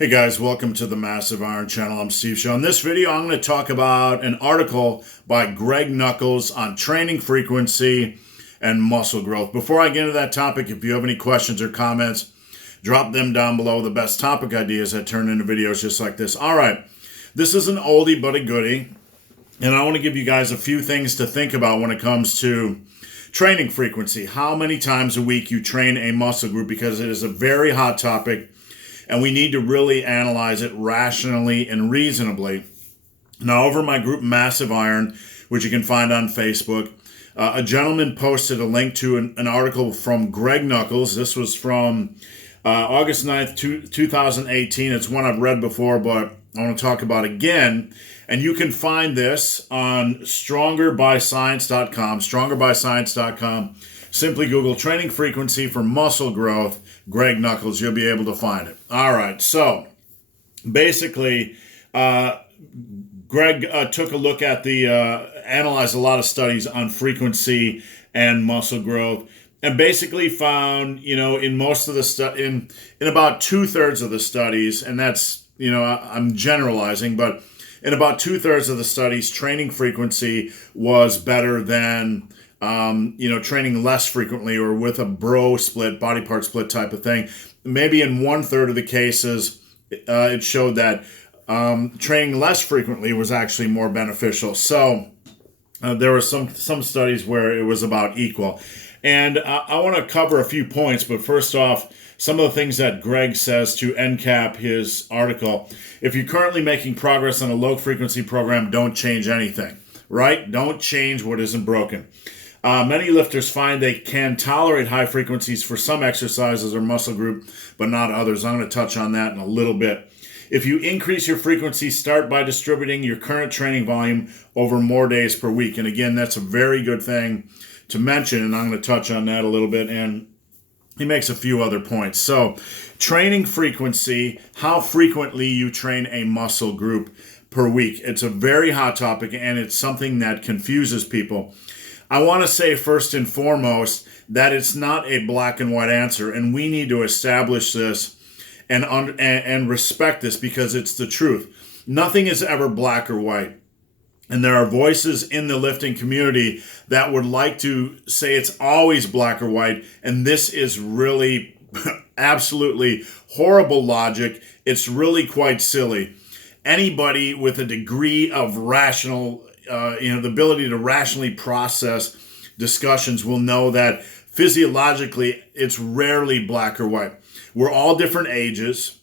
Hey guys, welcome to the Massive Iron Channel. I'm Steve Shaw. In this video, I'm going to talk about an article by Greg Nuckols on training frequency and muscle growth. Before I get into that topic, if you have any questions or comments, drop them down below. The best topic ideas that turn into videos just like this. All right, this is an oldie but a goodie, and I want to give you guys a few things to think about when it comes to training frequency. How many times a week you train a muscle group, because it is a very hot topic. And we need to really analyze it rationally and reasonably. Now, over my group Massive Iron, which you can find on Facebook, a gentleman posted a link to an article from Greg Nuckols. This was from August 9th, 2018. It's one I've read before, but I want to talk about again. And you can find this on strongerbyscience.com, strongerbyscience.com. Simply Google training frequency for muscle growth, Greg Nuckols. You'll be able to find it. All right. So basically, Greg took a look at analyzed a lot of studies on frequency and muscle growth, and basically found, in most of the in about 2/3 of the studies, and that's, I'm generalizing, but in about 2/3 of the studies, training frequency was better than training less frequently or with a bro split, body part split type of thing. Maybe in 1/3 of the cases, it showed that training less frequently was actually more beneficial. So there were some studies where it was about equal. And I want to cover a few points, but first off, some of the things that Greg says to end cap his article. If you're currently making progress on a low frequency program, don't change anything, right? Don't change what isn't broken. Many lifters find they can tolerate high frequencies for some exercises or muscle group, but not others. I'm going to touch on that in a little bit. If you increase your frequency, start by distributing your current training volume over more days per week. And again, that's a very good thing to mention, and I'm going to touch on that a little bit. And he makes a few other points. So, training frequency, how frequently you train a muscle group per week. It's a very hot topic, and it's something that confuses people. I want to say first and foremost that it's not a black and white answer, and we need to establish this and respect this, because it's the truth. Nothing is ever black or white. And there are voices in the lifting community that would like to say it's always black or white, and this is really absolutely horrible logic. It's really quite silly. Anybody with a degree of rational the ability to rationally process discussions will know that physiologically it's rarely black or white. We're all different ages.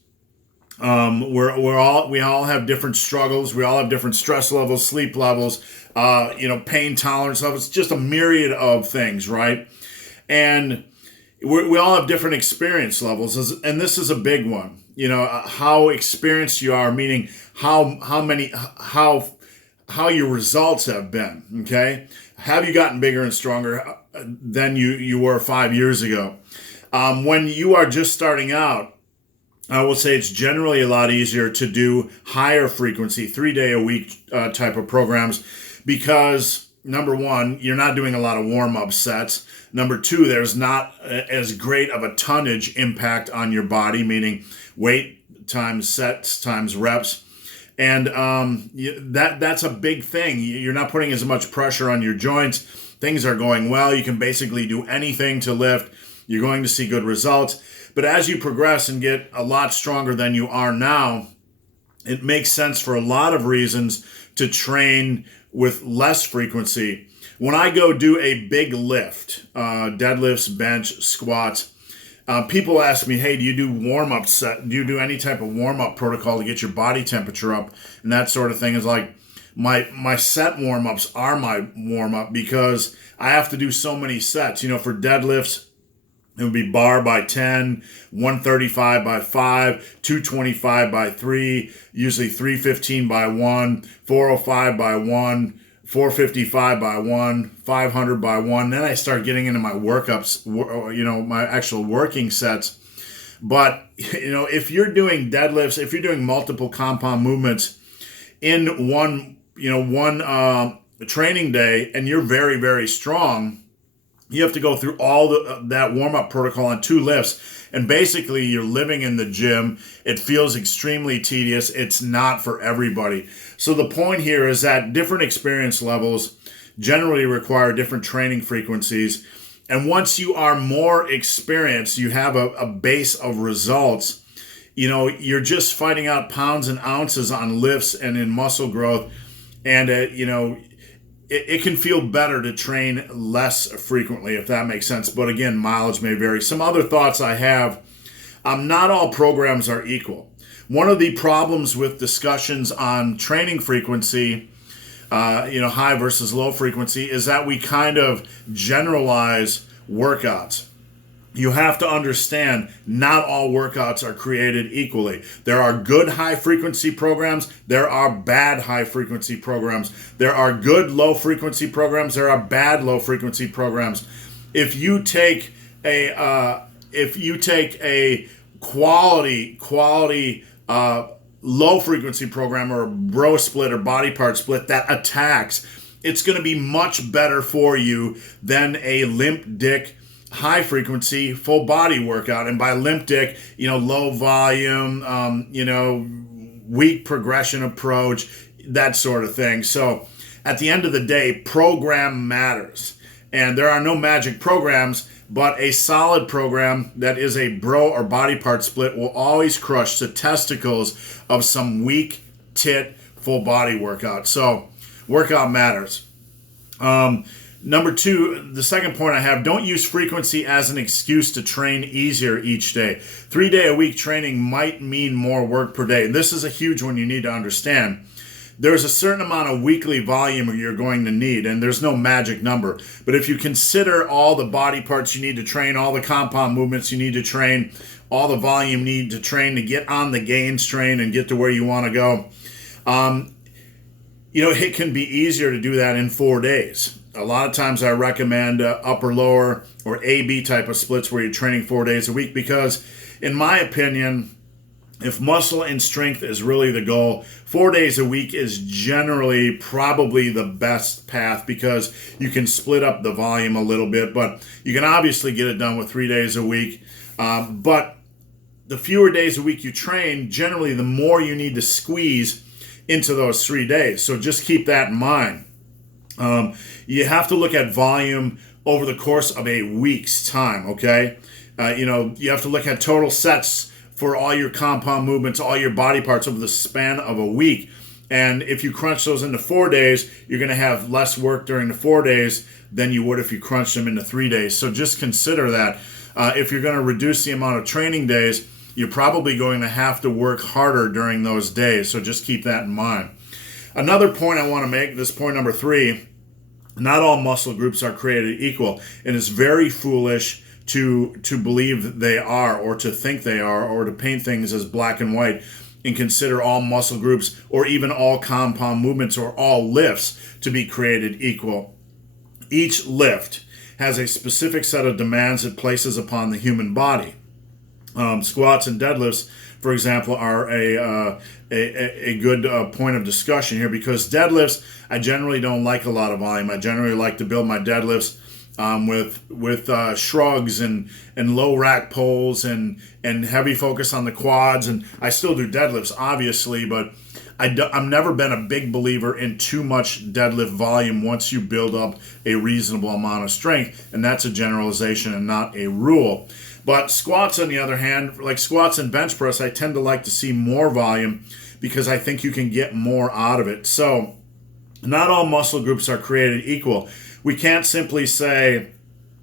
We all have different struggles. We all have different stress levels, sleep levels, pain tolerance levels. Just a myriad of things, right? And we all have different experience levels, and this is a big one. How experienced you are, meaning how your results have been, okay? Have you gotten bigger and stronger than you were 5 years ago? When you are just starting out, I will say it's generally a lot easier to do higher frequency, 3-day-a-week type of programs, because number one, you're not doing a lot of warm-up sets. Number two, there's not as great of a tonnage impact on your body, meaning weight times sets times reps. And that's a big thing. You're not putting as much pressure on your joints. Things are going well. You can basically do anything to lift. You're going to see good results. But as you progress and get a lot stronger than you are now, it makes sense for a lot of reasons to train with less frequency. When I go do a big lift, deadlifts, bench, squats, people ask me, hey, do you do warm-up set? Do you do any type of warm-up protocol to get your body temperature up and that sort of thing? Is like my set warm-ups are my warm-up, because I have to do so many sets. For deadlifts, it would be bar by 10, 135 by 5, 225 by 3, usually 315 by 1, 405 by 1, 455 by 1, 500 by 1. Then I start getting into my workups, my actual working sets. But, if you're doing deadlifts, if you're doing multiple compound movements in one training day, and you're very, very strong, you have to go through all that warm-up protocol on 2 lifts, and basically you're living in the gym. It feels extremely tedious. It's not for everybody. So the point here is that different experience levels generally require different training frequencies, and once you are more experienced, you have a base of results. You're just fighting out pounds and ounces on lifts and in muscle growth, and it can feel better to train less frequently, if that makes sense. But again, mileage may vary. Some other thoughts I have: not all programs are equal. One of the problems with discussions on training frequency, high versus low frequency, is that we kind of generalize workouts. You have to understand, not all workouts are created equally. There are good high frequency programs. There are bad high frequency programs. There are good low frequency programs. There are bad low frequency programs. If you take a quality low frequency program, or a bro split or body part split that attacks, it's going to be much better for you than a limp dick high frequency full body workout. And by limp dick, low volume, weak progression approach, that sort of thing. So at the end of the day, program matters, and there are no magic programs, but a solid program that is a bro or body part split will always crush the testicles of some weak tit full body workout. So workout matters. Number 2, the second point I have: don't use frequency as an excuse to train easier each day. 3-day-a-week training might mean more work per day. This is a huge one you need to understand. There's a certain amount of weekly volume you're going to need, and there's no magic number. But if you consider all the body parts you need to train, all the compound movements you need to train, all the volume you need to train to get on the gains train and get to where you want to go, it can be easier to do that in 4 days. A lot of times I recommend upper, lower, or A-B type of splits where you're training 4 days a week, because in my opinion, if muscle and strength is really the goal, 4 days a week is generally probably the best path, because you can split up the volume a little bit, but you can obviously get it done with 3 days a week. But the fewer days a week you train, generally the more you need to squeeze into those 3 days. So just keep that in mind. You have to look at volume over the course of a week's time, okay? You have to look at total sets for all your compound movements, all your body parts over the span of a week. And if you crunch those into 4 days, you're going to have less work during the 4 days than you would if you crunched them into 3 days. So just consider that. If you're going to reduce the amount of training days, you're probably going to have to work harder during those days. So just keep that in mind. Another point I want to make, this point number 3, not all muscle groups are created equal, and it's very foolish to believe they are, or to think they are, or to paint things as black and white and consider all muscle groups, or even all compound movements, or all lifts to be created equal. Each lift has a specific set of demands it places upon the human body. Squats and deadlifts, for example, are a good point of discussion here, because deadlifts, I generally don't like a lot of volume. I generally like to build my deadlifts with shrugs and low rack pulls and heavy focus on the quads. And I still do deadlifts, obviously, but I've never been a big believer in too much deadlift volume once you build up a reasonable amount of strength. And that's a generalization and not a rule. But squats, on the other hand, like squats and bench press, I tend to like to see more volume, because I think you can get more out of it. So not all muscle groups are created equal. We can't simply say,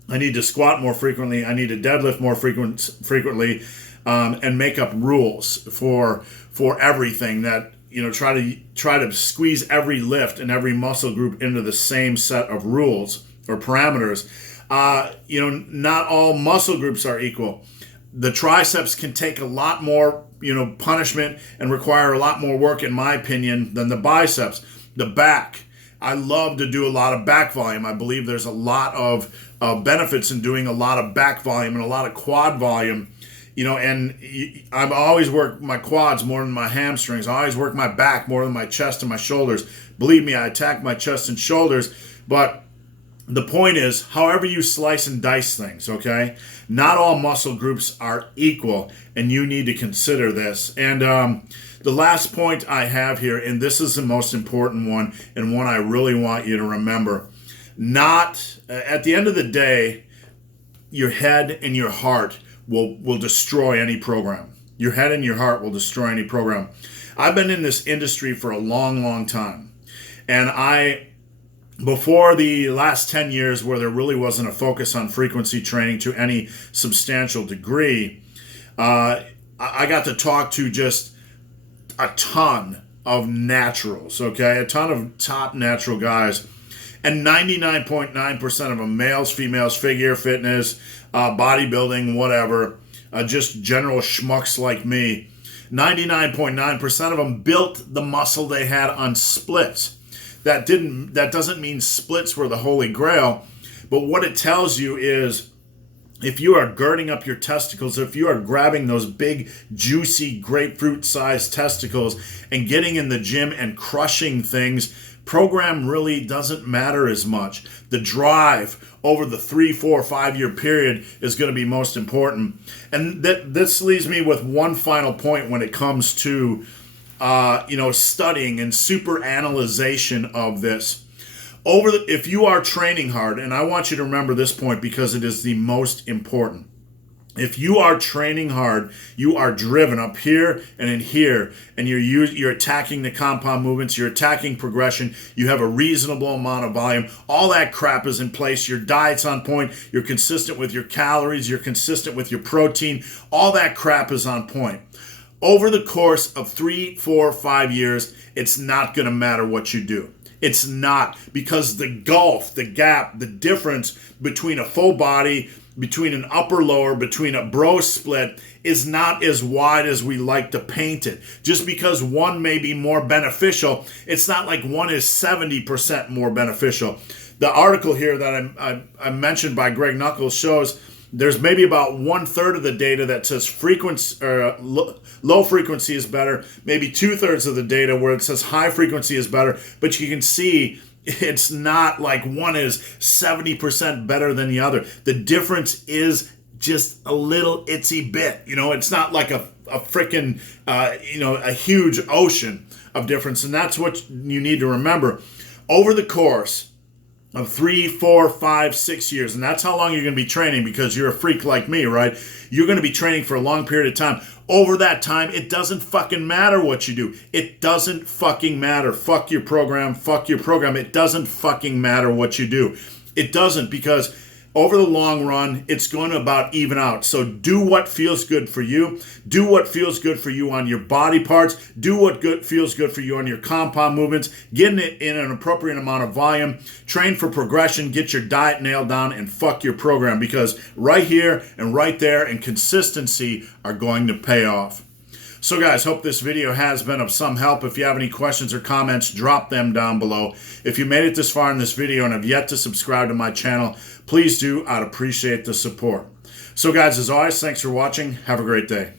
I need to squat more frequently, I need to deadlift more frequently, and make up rules for everything that, try to squeeze every lift and every muscle group into the same set of rules or parameters. Not all muscle groups are equal. The triceps can take a lot more, punishment and require a lot more work, in my opinion, than the biceps. The back, I love to do a lot of back volume. I believe there's a lot of benefits in doing a lot of back volume and a lot of quad volume. I've always worked my quads more than my hamstrings. I always work my back more than my chest and my shoulders. Believe me, I attack my chest and shoulders, but the point is, however you slice and dice things, okay? Not all muscle groups are equal, and you need to consider this. And the last point I have here, and this is the most important one, and one I really want you to remember. Not, at the end of the day, your head and your heart will destroy any program. Your head and your heart will destroy any program. I've been in this industry for a long, long time. And before the last 10 years where there really wasn't a focus on frequency training to any substantial degree, I got to talk to just a ton of naturals, okay? A ton of top natural guys. And 99.9% of them, males, females, figure fitness, bodybuilding, whatever, just general schmucks like me, 99.9% of them built the muscle they had on splits. That doesn't mean splits were the holy grail, but what it tells you is if you are girding up your testicles, if you are grabbing those big, juicy, grapefruit-sized testicles and getting in the gym and crushing things, program really doesn't matter as much. The drive over the 3, 4, 5 year period is going to be most important. And this leaves me with one final point when it comes to studying and super analyzation of this. If you are training hard, and I want you to remember this point because it is the most important. If you are training hard, you are driven up here and in here, and you're attacking the compound movements, you're attacking progression, you have a reasonable amount of volume, all that crap is in place, your diet's on point, you're consistent with your calories, you're consistent with your protein, all that crap is on point. Over the course of 3, 4, 5 years, it's not going to matter what you do. It's not, because the gulf, the gap, the difference between a full body, between an upper-lower, between a bro split is not as wide as we like to paint it. Just because one may be more beneficial, it's not like one is 70% more beneficial. The article here that I mentioned by Greg Nuckols shows there's maybe about 1/3 of the data that says low frequency is better, maybe 2/3 of the data where it says high frequency is better, but you can see it's not like one is 70% better than the other. The difference is just a little itsy bit. It's not like a freaking, a huge ocean of difference. And that's what you need to remember. Over the course of 3, 4, 5, 6 years, and that's how long you're going to be training because you're a freak like me, right? You're going to be training for a long period of time. Over that time, it doesn't fucking matter what you do. It doesn't fucking matter. Fuck your program. Fuck your program. It doesn't fucking matter what you do. It doesn't, because over the long run, it's going to about even out. So do what feels good for you. Do what feels good for you on your body parts. Do what feels good for you on your compound movements. Get it in an appropriate amount of volume. Train for progression. Get your diet nailed down and fuck your program, because right here and right there and consistency are going to pay off. So guys, hope this video has been of some help. If you have any questions or comments, drop them down below. If you made it this far in this video and have yet to subscribe to my channel, please do. I'd appreciate the support. So guys, as always, thanks for watching. Have a great day.